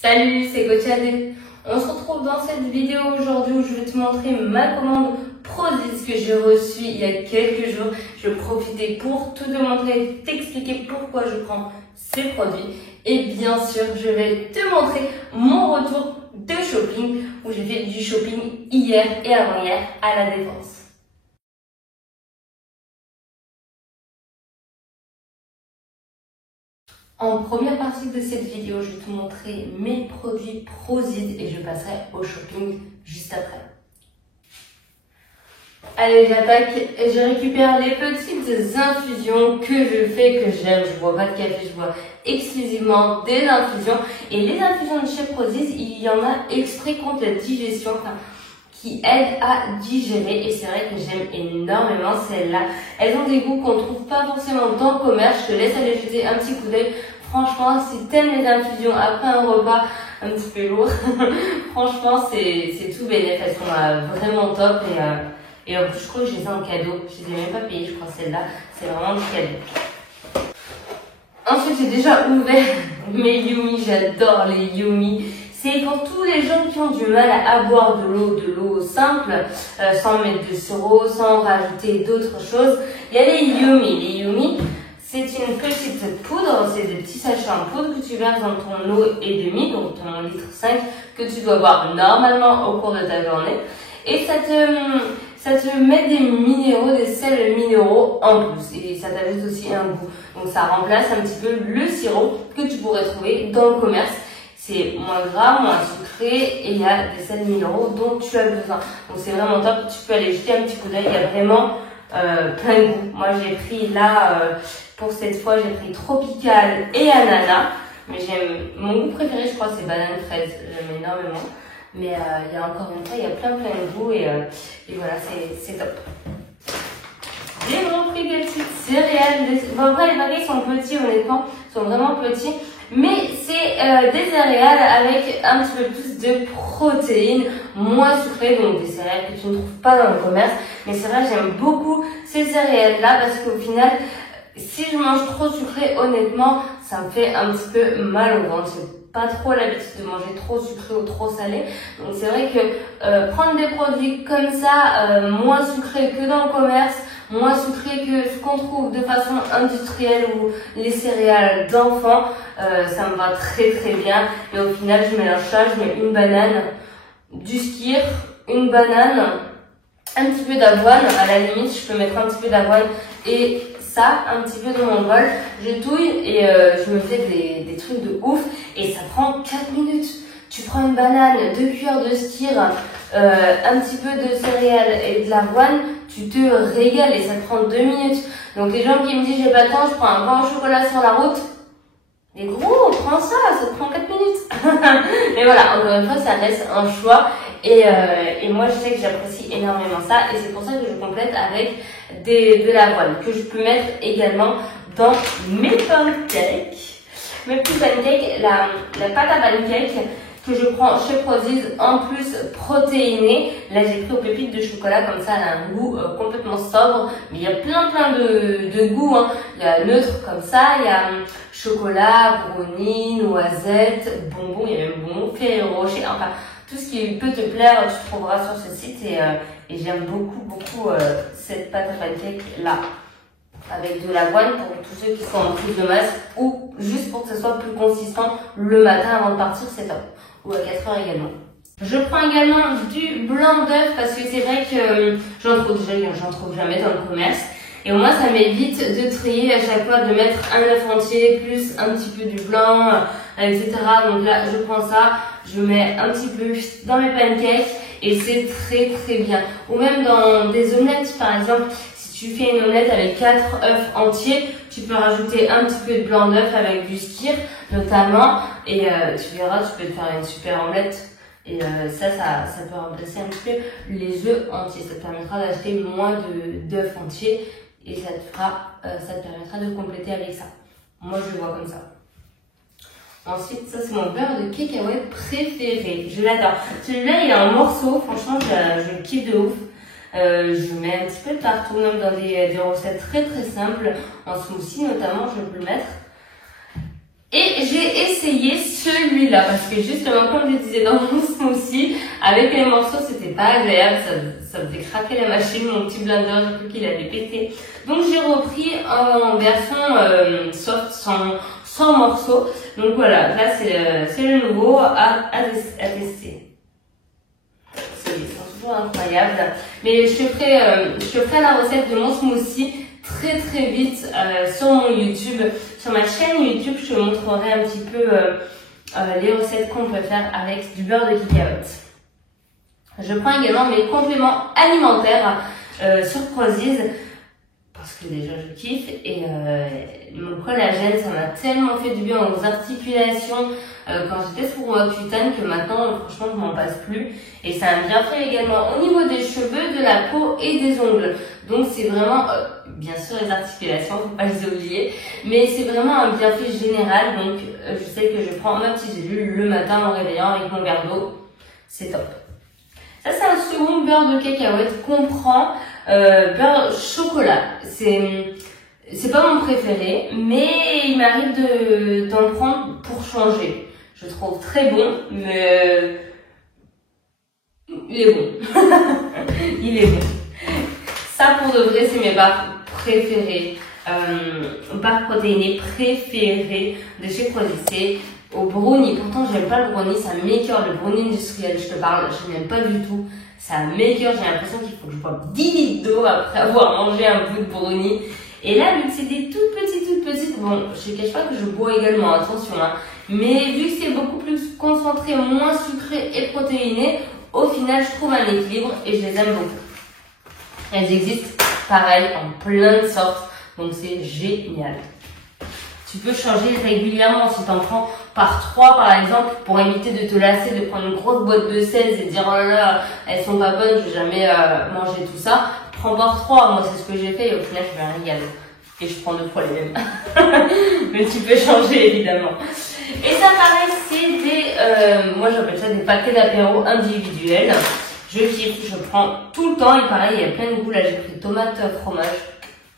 Salut, c'est Coach Adé. On se retrouve dans cette vidéo aujourd'hui où je vais te montrer ma commande Prodigy que j'ai reçue il y a quelques jours. Je vais profiter pour tout te montrer, t'expliquer pourquoi je prends ces produits. Et bien sûr, je vais te montrer mon retour de shopping où j'ai fait du shopping hier et avant-hier à la Défense. En première partie de cette vidéo, je vais te montrer mes produits Prodigy et je passerai au shopping juste après. Allez, j'attaque. Je récupère les petites infusions que je fais, que j'aime. Je bois pas de café, je bois exclusivement des infusions. Et les infusions de chez Prodigy, il y en a extrait contre la digestion, qui aident à digérer. Et c'est vrai que j'aime énormément celles-là. Elles ont des goûts qu'on trouve pas forcément dans le commerce. Je te laisse aller jeter un petit coup d'œil. Franchement, si t'aimes les infusions après un repas un petit peu lourd, franchement, c'est tout bénéf. Elles sont vraiment top et en plus, je crois que je les ai en cadeau. Je les ai même pas payées, je crois, celle-là. C'est vraiment du cadeau. Ensuite, j'ai déjà ouvert mes Yumi. J'adore les Yumi. C'est pour tous les gens qui ont du mal à boire de l'eau simple, sans mettre de sirop, sans rajouter d'autres choses. Il y a les Yumi. Les Yumi, c'est une petite poudre, c'est des petits sachets en poudre que tu verses dans ton eau et demi, donc ton litre 5, que tu dois boire normalement au cours de ta journée. Et ça te met des minéraux, des sels minéraux en plus. Et ça t'ajoute aussi un goût. Donc ça remplace un petit peu le sirop que tu pourrais trouver dans le commerce. C'est moins gras, moins sucré et il y a des sels minéraux dont tu as besoin. Donc c'est vraiment top. Tu peux aller jeter un petit coup d'œil. Il y a vraiment plein de goûts. Moi j'ai pris là, pour cette fois, j'ai pris tropical et ananas. Mais mon goût préféré, je crois, c'est banane fraise. J'aime énormément. Mais il y a encore une fois, il y a plein de goûts et voilà, c'est top. J'ai pris des petites céréales. Bon, après, les paquets sont petits, honnêtement, sont vraiment petits. Mais c'est des céréales avec un petit peu plus de protéines, moins sucrées, donc des céréales que tu ne trouves pas dans le commerce. Mais c'est vrai, j'aime beaucoup ces céréales-là parce qu'au final, si je mange trop sucré, honnêtement, ça me fait un petit peu mal au ventre. J'ai pas trop l'habitude de manger trop sucré ou trop salé. Donc c'est vrai que prendre des produits comme ça, moins sucrés que dans le commerce, moins sucrés que ce qu'on trouve de façon industrielle ou les céréales d'enfants, ça me va très très bien. Et au final, je mélange ça, je mets une banane, du skyr, une banane, un petit peu d'avoine. À la limite, je peux mettre un petit peu d'avoine et ça, un petit peu dans mon bol. Je touille et je me fais des trucs de ouf. Et ça prend 4 minutes. Tu prends une banane, 2 cuillères de skyr, un petit peu de céréales et de l'avoine, tu te régales et ça te prend 2 minutes. Donc les gens qui me disent j'ai pas le temps, je prends un pain au chocolat sur la route. Mais gros, prends ça te prend 4 minutes. Mais voilà, encore une fois, ça reste un choix. Et moi, je sais que j'apprécie énormément ça. Et c'est pour ça que je complète avec de l'avoine, que je peux mettre également dans mes pancakes. Mes petits pancakes, la pâte à pancakes que je prends chez Prodigy, en plus protéinée. Là, j'ai pris aux pépites de chocolat, comme ça, elle a un goût complètement sobre. Mais il y a plein de goûts, hein. Il y a neutre comme ça, il y a chocolat, brownie, noisette, bonbons, il y a même bonbons, Ferrero Rocher, enfin, tout ce qui peut te plaire, tu trouveras sur ce site et j'aime beaucoup cette pâte à pancake là. Avec de l'avoine pour tous ceux qui sont en prise de masse ou juste pour que ce soit plus consistant le matin avant de partir, c'est top. Ou à 4 heures également. Je prends également du blanc d'œuf parce que c'est vrai que j'en trouve jamais dans le commerce. Et au moins ça m'évite de trier à chaque fois, de mettre un œuf entier plus un petit peu du blanc, etc. Donc là je prends ça, je mets un petit peu dans mes pancakes et c'est très très bien. Ou même dans des omelettes par exemple. Si tu fais une omelette avec 4 œufs entiers, tu peux rajouter un petit peu de blanc d'œuf avec du skyr notamment et tu verras, tu peux te faire une super omelette et ça peut remplacer un petit peu les œufs entiers. Ça te permettra d'acheter moins d'œufs entiers et ça te permettra de compléter avec ça. Moi je le vois comme ça. Ensuite, ça c'est mon beurre de cacahuète préféré. Je l'adore. Celui-là il est en morceaux, franchement je le kiffe de ouf. Je mets un petit peu de partout, même dans des recettes très très simples. En smoothie notamment, je peux le mettre. Et j'ai essayé celui-là parce que justement, comme je disais dans mon smoothie, avec les morceaux, c'était pas agréable, ça faisait craquer la machine, mon petit blender, j'ai cru qu'il allait péter. Donc j'ai repris en version soft, sans morceaux. Donc voilà, là c'est le nouveau à tester. Ils sont toujours incroyables. Mais je te ferai la recette de mon smoothie très vite sur mon YouTube. Sur ma chaîne YouTube, je te montrerai un petit peu les recettes qu'on peut faire avec du beurre de cacahuète. Je prends également mes compléments alimentaires sur Prozis parce que déjà je kiffe et mon collagène, ça m'a tellement fait du bien aux articulations quand j'étais sous Roaccutane que maintenant franchement je m'en passe plus, et ça a un bienfait également au niveau des cheveux, de la peau et des ongles. Donc c'est vraiment bien sûr les articulations, faut pas les oublier, mais c'est vraiment un bienfait général. Donc je sais que je prends ma petite gélule le matin en réveillant avec mon verre d'eau, c'est top. Ça c'est un second beurre de cacahuète qu'on prend, beurre chocolat. C'est pas mon préféré, mais il m'arrive d'en prendre pour changer. Je le trouve très bon, mais il est bon. Il est bon. Ça pour de vrai, c'est mes barres préférées, barres protéinées préférées de chez Prozis. C'est au brownie. Pourtant, j'aime pas le brownie, ça m'écœure. Le brownie industriel, je te parle, je n'aime pas du tout. Ça m'écœure, j'ai l'impression qu'il faut que je boive 10 litres d'eau après avoir mangé un bout de brownie. Et là, vu que c'est des toutes petites, bon, je ne cache pas que je bois également, attention, hein, mais vu que c'est beaucoup plus concentré, moins sucré et protéiné, au final, je trouve un équilibre et je les aime beaucoup. Elles existent, pareil, en plein de sortes, donc c'est génial. Tu peux changer régulièrement si tu en prends par 3 par exemple, pour éviter de te lasser de prendre une grosse boîte de 16 et de dire oh là là, elles sont pas bonnes, je vais jamais manger tout ça. Prends par 3, moi c'est ce que j'ai fait et au final je me régale. Et je prends 2 fois les mêmes. Mais tu peux changer évidemment. Et ça pareil, c'est des, moi j'appelle ça des paquets d'apéro individuels. Je kiffe, je prends tout le temps et pareil, il y a plein de goûts. Là j'ai pris tomate, fromage,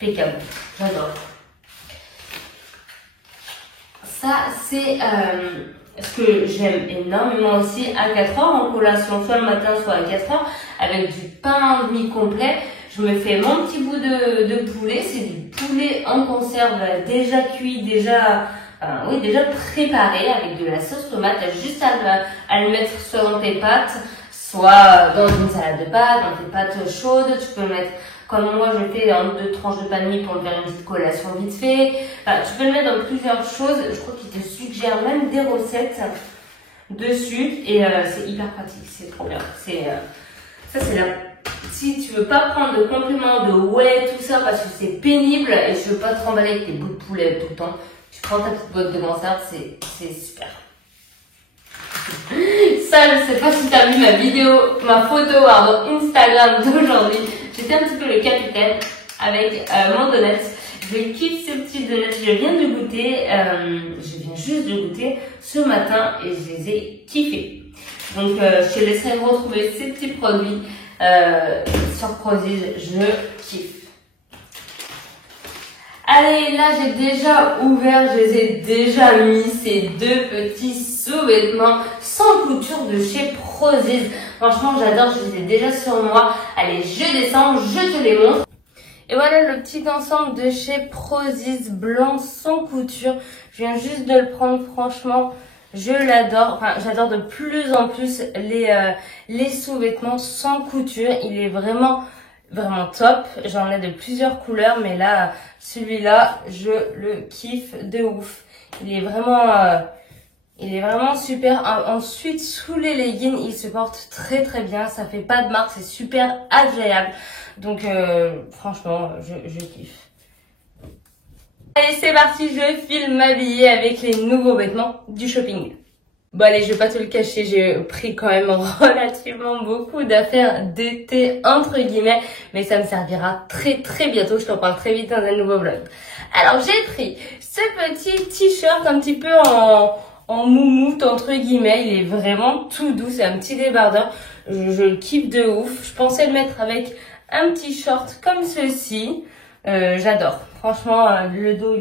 impeccable. J'adore. Ça, c'est ce que j'aime énormément aussi à 4 heures en collation, soit le matin, soit à 4 heures, avec du pain mi-complet. Je me fais mon petit bout de poulet. C'est du poulet en conserve déjà cuit, déjà préparé avec de la sauce tomate. T'as juste à le mettre soit dans tes pâtes, soit dans une salade de pâtes, dans tes pâtes chaudes. Tu peux le mettre comme moi je fais en 2 tranches de pain de mie pour faire une petite collation vite fait. Enfin, tu peux le mettre dans plusieurs choses. Je crois qu'il te suggère même des recettes dessus et c'est hyper pratique, c'est trop bien. Ça c'est la. Si tu veux pas prendre de compléments de whey, tout ça parce que c'est pénible et tu veux pas te remballer avec tes bouts de poulet tout le temps, tu prends ta petite boîte de conserve, c'est super. Ça, je sais pas si tu as vu ma photo Instagram d'aujourd'hui. J'étais un petit peu le capitaine avec mon donut. Je kiffe ce petit donut. Je viens juste de goûter ce matin et je les ai kiffés. Donc, je te laisserai retrouver ces petits produits sur Prozis. Je kiffe. Allez, là, j'ai déjà ouvert, je les ai déjà mis, ces 2 petits sous-vêtements sans couture de chez Prozis. Franchement, j'adore, je les ai déjà sur moi. Allez, je descends, je te les montre. Et voilà le petit ensemble de chez Prozis blanc sans couture. Je viens juste de le prendre, franchement, je l'adore. Enfin, j'adore de plus en plus les sous-vêtements sans couture. Il est vraiment top. J'en ai de plusieurs couleurs, mais là, celui-là, je le kiffe de ouf. Il est vraiment super. Ensuite, sous les leggings, il se porte très bien. Ça fait pas de marque, c'est super agréable. Donc, franchement, je kiffe. Allez, c'est parti, je file m'habiller avec les nouveaux vêtements du shopping. Bon allez, je vais pas te le cacher, j'ai pris quand même relativement beaucoup d'affaires d'été entre guillemets, mais ça me servira très bientôt, je t'en parle très vite dans un nouveau vlog. Alors j'ai pris ce petit t-shirt un petit peu en moumoute entre guillemets, il est vraiment tout doux, c'est un petit débardeur, je le kiffe de ouf. Je pensais le mettre avec un petit short comme ceci, j'adore. Franchement, le dos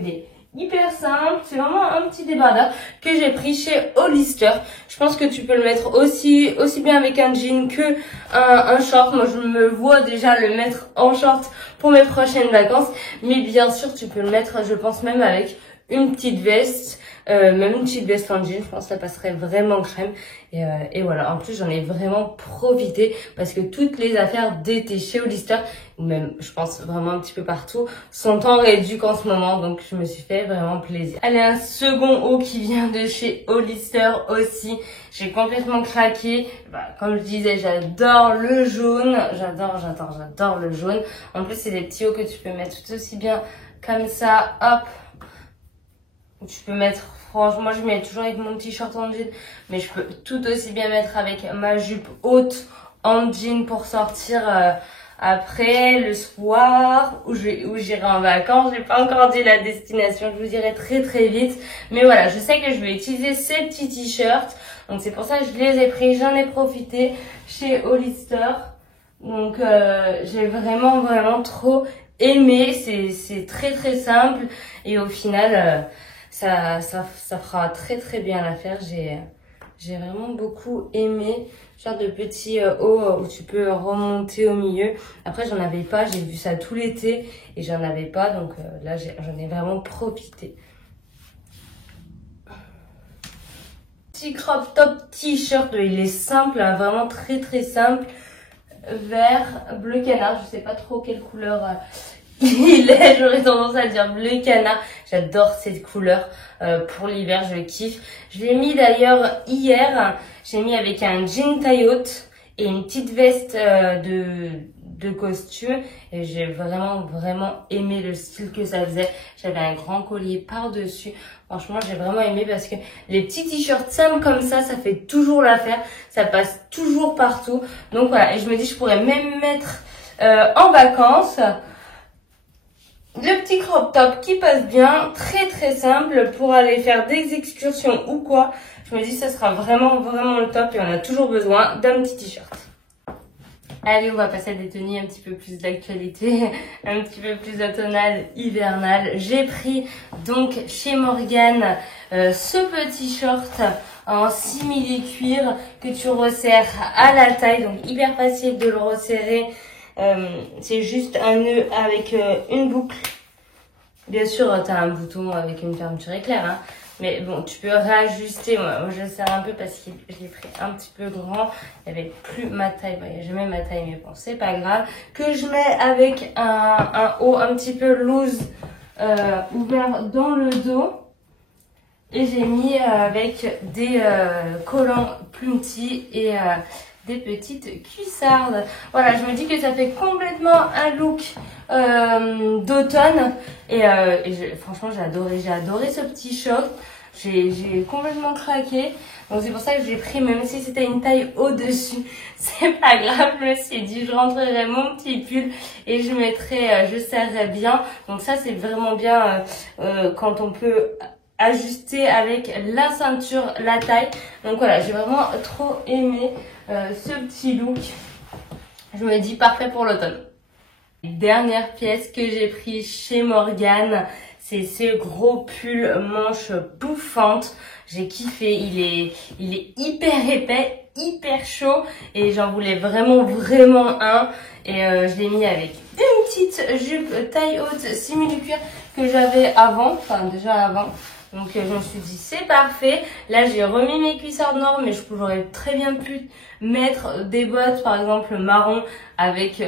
hyper simple, c'est vraiment un petit débardeur que j'ai pris chez Hollister. Je pense que tu peux le mettre aussi bien avec un jean que un short. Moi je me vois déjà le mettre en short pour mes prochaines vacances, mais bien sûr tu peux le mettre, je pense même avec une petite veste, même une petite veste en jean, je pense que ça passerait vraiment crème. Et voilà, en plus j'en ai vraiment profité parce que toutes les affaires d'été chez Hollister, ou même je pense vraiment un petit peu partout, sont en réduc en ce moment, donc je me suis fait vraiment plaisir. Allez, un second haut qui vient de chez Hollister aussi, j'ai complètement craqué. Comme je disais, j'adore le jaune, j'adore le jaune. En plus c'est des petits hauts que tu peux mettre tout aussi bien comme ça, hop. Tu peux mettre, franchement, moi je mets toujours avec mon t-shirt en jean, mais je peux tout aussi bien mettre avec ma jupe haute en jean pour sortir après le soir où j'irai en vacances. J'ai pas encore dit la destination, je vous dirai très vite. Mais voilà, je sais que je vais utiliser ces petits t-shirts, donc c'est pour ça que je les ai pris, j'en ai profité chez Hollister. Donc j'ai vraiment trop aimé, c'est très simple et au final ça fera très bien l'affaire. J'ai vraiment beaucoup aimé, genre de petits hauts où tu peux remonter au milieu. Après j'en avais pas, j'ai vu ça tout l'été et j'en avais pas, donc là j'en ai vraiment profité. Petit crop top t-shirt, il est simple, hein, vraiment très simple, vert bleu canard, je sais pas trop quelle couleur il est, j'aurais tendance à dire bleu canard. J'adore cette couleur pour l'hiver, je kiffe. Je l'ai mis d'ailleurs hier, j'ai mis avec un jean taille haute et une petite veste de costume et j'ai vraiment aimé le style que ça faisait. J'avais un grand collier par-dessus. Franchement, j'ai vraiment aimé parce que les petits t-shirts simples comme ça fait toujours l'affaire. Ça passe toujours partout. Donc voilà, et je me dis je pourrais même mettre en vacances. Le petit crop top qui passe bien, très simple pour aller faire des excursions ou quoi. Je me dis ça sera vraiment le top et on a toujours besoin d'un petit t-shirt. Allez, on va passer à des tenues un petit peu plus d'actualité, un petit peu plus automnale, hivernale. J'ai pris donc chez Morgan ce petit short en simili-cuir que tu resserres à la taille, donc hyper facile de le resserrer. C'est juste un nœud avec une boucle. Bien sûr, tu as un bouton avec une fermeture éclair, hein. Mais bon, tu peux réajuster. Moi, je le serre un peu parce que je l'ai pris un petit peu grand. Il n'y avait plus ma taille. Bon, il n'y a jamais ma taille, mais bon, c'est pas grave. Que je mets avec un haut un petit peu loose, ouvert dans le dos. Et j'ai mis avec des collants plus petits et des petites cuissardes. Voilà, je me dis que ça fait complètement un look d'automne. Et franchement, j'ai adoré ce petit short. J'ai complètement craqué. Donc c'est pour ça que j'ai pris, même si c'était une taille au-dessus, c'est pas grave. Je me suis dit, je rentrerai mon petit pull et je serrerai bien. Donc ça, c'est vraiment bien quand on peut ajuster avec la ceinture, la taille. Donc voilà, j'ai vraiment trop aimé ce petit look. Je me dis parfait pour l'automne. Dernière pièce que j'ai pris chez Morgan, c'est ce gros pull manche bouffante. J'ai kiffé, il est hyper épais, hyper chaud et j'en voulais vraiment un. Et je l'ai mis avec une petite jupe taille haute simili-cuir que j'avais avant, enfin déjà avant. Donc je me suis dit c'est parfait. Là j'ai remis mes cuissards noirs, mais j'aurais très bien pu mettre des bottes par exemple marron avec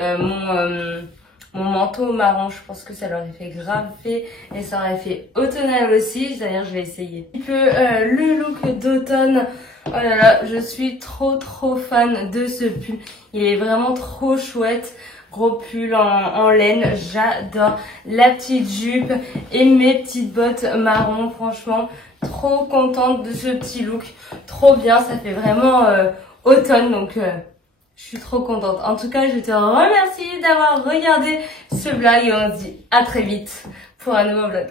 mon manteau marron. Je pense que ça l'aurait fait grave fait et ça aurait fait automnal aussi. D'ailleurs je vais essayer un peu le look d'automne. Oh là là, je suis trop fan de ce pull. Il est vraiment trop chouette. Gros pull en laine, j'adore. La petite jupe et mes petites bottes marron, franchement, trop contente de ce petit look. Trop bien, ça fait vraiment automne, donc je suis trop contente. En tout cas, je te remercie d'avoir regardé ce vlog et on se dit à très vite pour un nouveau vlog.